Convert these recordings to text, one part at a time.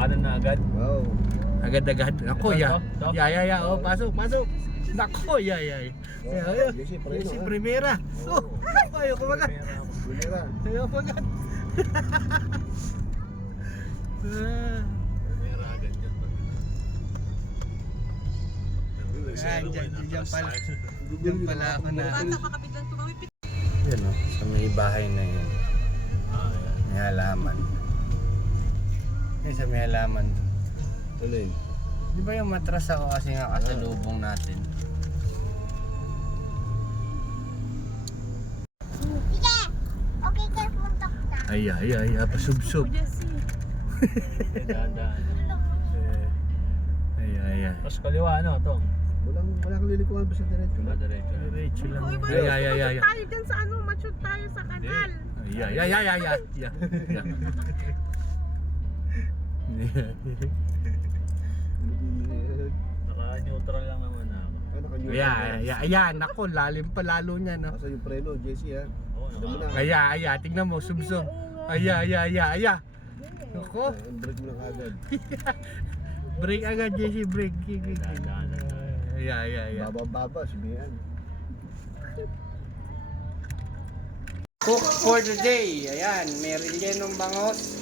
Kanan na agad. Wow. Agad-agad. Ako, ya. Ito. Ya. Oh, pasok. Nako, ya. Jesse, preno, Si ha? Primera. Oh, ayaw ko magat. Primera. Ayaw ko magat. Primera agad yan. Diyan pala ako na. Bata pa kapitan tumawid. Yun o, sa may bahay na yun. May halaman. Yun sa may halaman doon. Tuloy. Di ba yung matras ako kasi nga kasalubong natin? Sige! Okay ka, puntak na. Ay, pasubsob. Dahan-dahan. Ay. Tapos kaliwa ano, Tong? Walang lilikuhan ba sa diretso? Diretso. Diretso lang. Uy, Ay. tayo dyan sa ano, mature tayo sa kanal. Ay. Naka-neutral lang naman ako. Ayan, ako, lalim pa lalo niya, no? Asa yung preno, Jesse, ha? Oo, naka- Ay, tingnan mo, subsob. Ay. Ako, Break mo lang agad. break agad, Jesse, break. Dahan-dahan. Ay. Baba, sabihan. Cook for the day. Ayan, may rellenong bangos.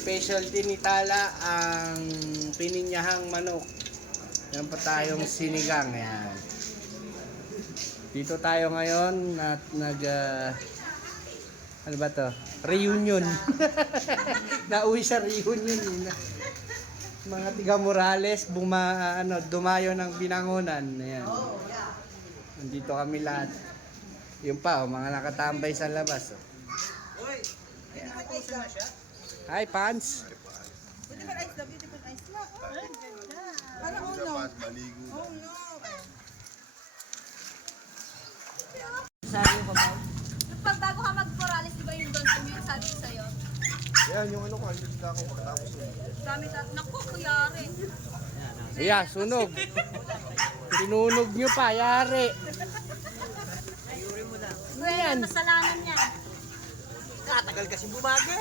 Specialty ni Tala ang pininyahang manok. Yan pa tayong sinigang. Ayan. Dito tayo ngayon at ano ba to? Reunion. Nauwi sa reunion. Mga tiga Morales dumayo ng Binangonan. Ayan. Nandito kami lahat. Yung pa, mga nakatambay sa labas. Hi, Pans. Beautiful eyes, the beautiful eyes. Parang uno. Oh no. Yung pagbago ka mag-Morales, di ba yung doon yung sabi ko sa'yo? Yan, yung ano ko, hindi ka ako pagkatapos yun. Dami naku, kuyari. Yeah, sunog. Sinunog nyo pa, yari. Well, kasalanan yan. Katagal kasi bumagi.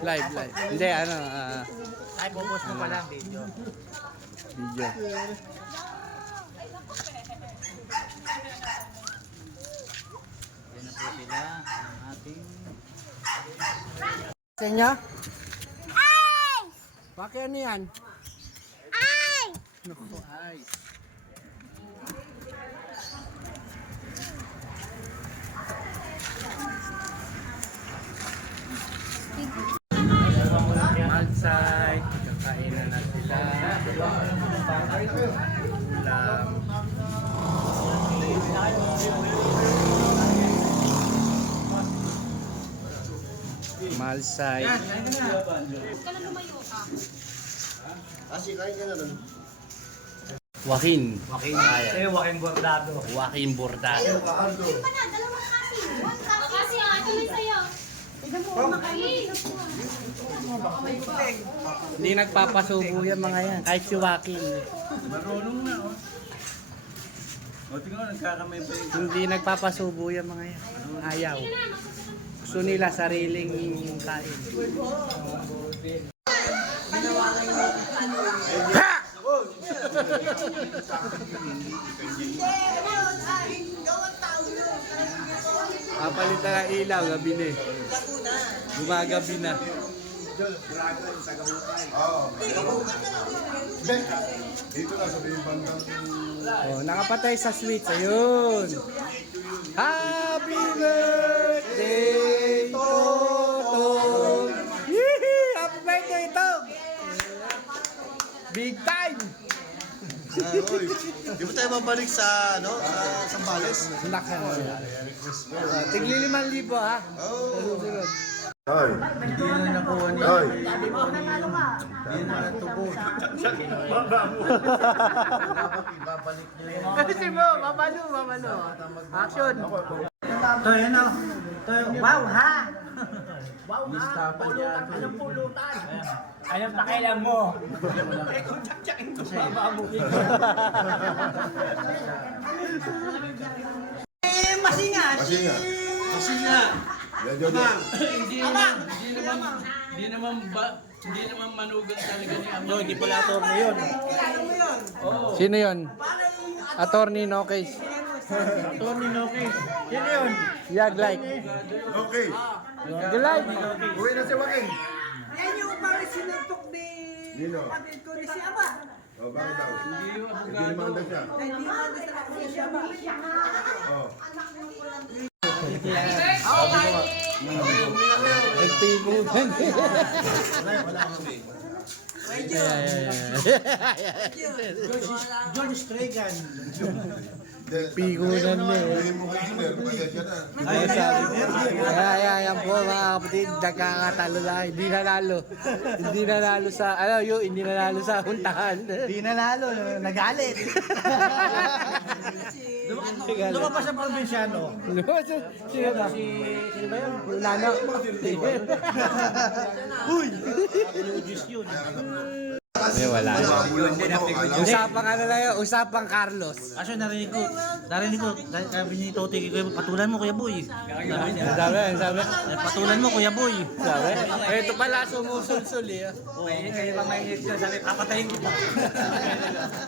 Live. Hindi, ano, Ay, bubos mo pa lang video. video. Yan na po sila ang ating... Sa inyo? Bakit ano yan? Naku, ice. Malsay, kakain na sila. Ulam. Malsay. Kailan lumayo ka? Asi, kain ka na rin. Joaquin Joaquin Bordado. Joaquin Bordado. Hindi pa na, dalawang kasi. One kasi. Kasi nga, tuloy sa'yo. Hindi nagpapasubo yan mga yan. Kahit si Joaquin. Marunong na, oh. O, tingnan mo, nagkakamay pa yun. Hindi nagpapasubo yan mga yan. Ayaw. Gusto nila sariling kain. Ha! Papalitan ng ilaw, gabi na eh. Gumagabi na. Dito na sa bandang Oh, nakapatay sa switch. Ayun. Happy birthday, Toto! Yee! Happy birthday, Tom! Big time! Oy, di ba tayo babalik sa, ano, sa Sambales? Lakan mo. Tigli 5,000 ha? Oh. Sunod. Hoy. Hindi na nakuha niya. Hoy. Hindi na natubo. Babalik niya yun. Kasi mo, mabalo. Action! Toy, ano? Toy, wow, ha! Listapan niya. Anong pulutan? Anong pakialam mo? Eh, kung tsak-tsakin ko pa ba mo? Masinga. Yan, Jojo. Hindi naman manugang talaga ni Ama. No, hindi pala ito ngayon. Sino yun? Attorney no case. Tony Noki. Sino yun? Yag like. Okay. You like? Uwi na si Joaquin. Yan yung parang sinuntok ni Nino. kapatid ko ni si Ama. Oh, bakit daw? Hindi naman daw siya. Hindi man din sa ako si Ama. Oh. Nagpigutan. John Stragan. Pigunan na eh. Uwi mo kay Gilbert. Pasensya na. Yan po mga kapatid, nagkakatalo lang. Hindi nanalo. Hindi nanalo sa, hindi nanalo sa huntahan. Di nanalo, nagalit. Lumabas ang probinsyano. Sino ba? Sino ba yun? Lano. Uy! Apologies yun. Ay, wala na. Usapang ano na yun, usapang Carlos. Kaso narinig ko, sabi ni Tote, patulan mo Kuya Boy. Ang sabi? Patulan mo Kuya Boy. Sabi? Ito pala sumusul-sul eh. Kayo pa mainit ko, sabi, papatayin kita.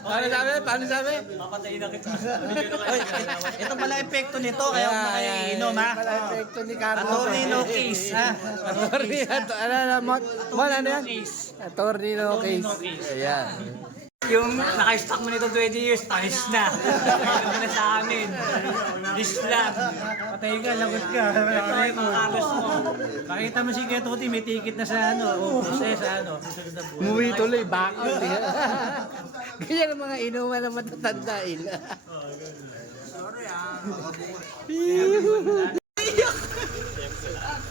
Paano sabi? Paano sabi? Papatayin na kita. Ito pala epekto nito, kaya huwag na kayo iinom ha. Pala epekto ni Carlos. Attorney no case ha. Attorney, ano yan? Attorney no case. Ayan. Yung naka-stock mo nito 20 years, tanis na. Kailan mo na sa amin. This lang. Patay ka, lagot ka. Ito ay mga kalos mo. Makita mo si Kuya Tuti, may ticket na sa process, susunod na buwan. Umuwi tuloy, back out. Ganyan ang mga inuman na matatandain.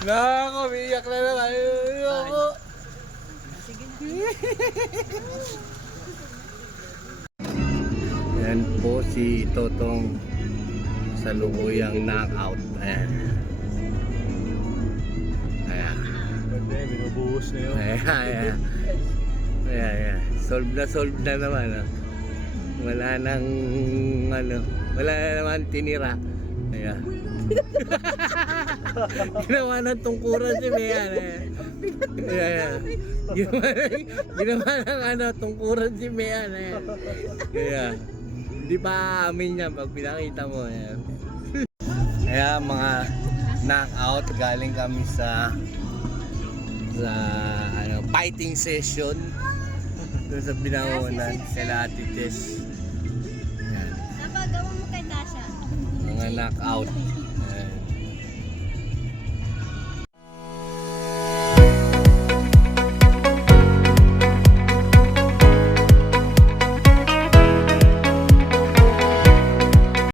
Nako, biyak na naman. Ayoko. Yan po si Totong sa lubuyang knockout. Ayan. Ayan. Binubuhos na yun. Ayan. Ayan. Solve na naman. Oh. Wala nang wala na naman tinira. Ayan. Ginawa ng tungkuran si Mayan. Ayan. Ginawa ng tungkuran si Mayan. Ayan. Kaya hindi pa amin yan pag pinakita mo. Ayan. Kaya mga knockout, galing kami sa fighting session doon sa Binangonan kay Ate Tess. Ayan. Napagawa mo kay Tasha. Mga knockout.